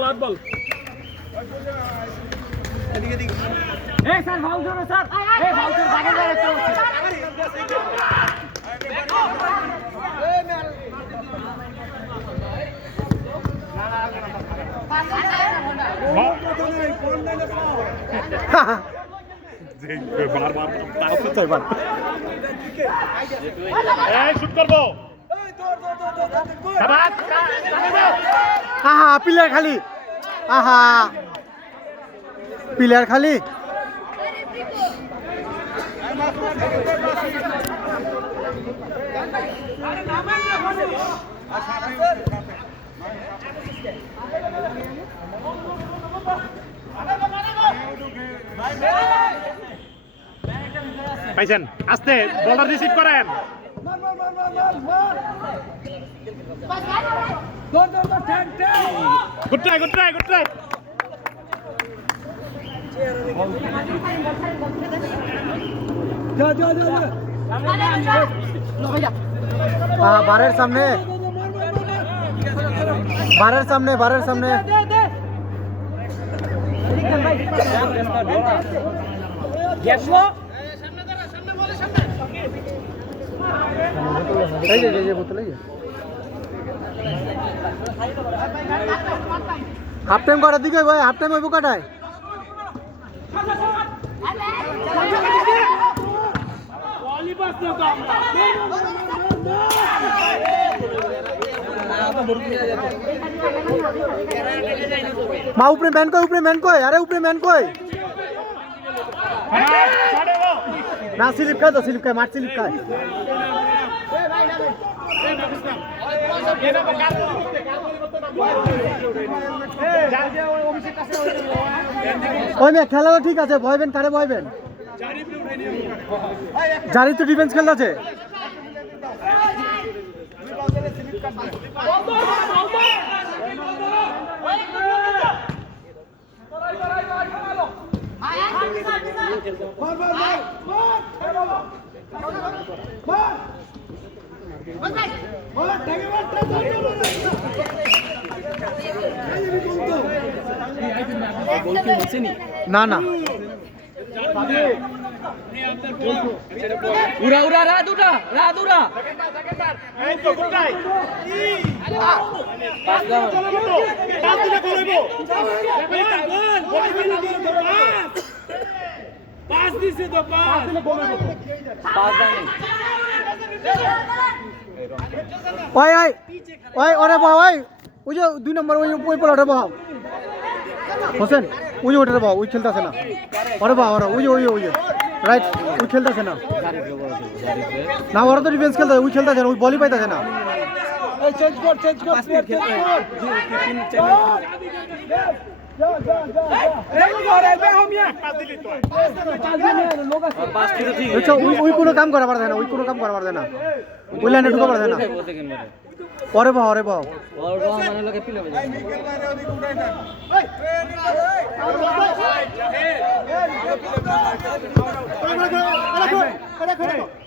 Out বল এই sir foul করো sir এই ফাউল করে আগে যাবে বারবার এই শুট করব আহা প্লেয়ার খালি আহা প্লেয়ার খালি পাইছেন আস্তে বলার রিসিভ করেন গুড ট্রাই বারের সামনে হাফ টাইম করার দিকে ভাই হাফ টাইম হইব কাটায় মা উপরে ম্যান কই আরে উপরে ম্যান কই না স্লিপ খায় মাঠ স্লিপ খায় ওই মেয়ে খেলা তো ঠিক আছে ভয়বেন কারে ভয়বেন জারি তো ডিফেন্স খেলতে আছে না না উড়া রাদুরা এই তো গুড ট্রাই পাস দিছে তো পাস ওই ওরে বাবা ওই যে 2 নম্বর ওই পোলাটা বাবা হোসেন ওই ওটা বাবা ওই খেলতেছে না ওরে বাবা ওই রাইট ওই খেলতেছে না না ওরা তো ডিফেন্স খেলতে ওই খেলতেছে না ওই বলই পাইতেছে না চেঞ্জ কর ওই কোনো কাম করা পারবে না ওই লাইনে ঢুকা পারবে না ওরে বাবা মানে লোকে পিলে Come on.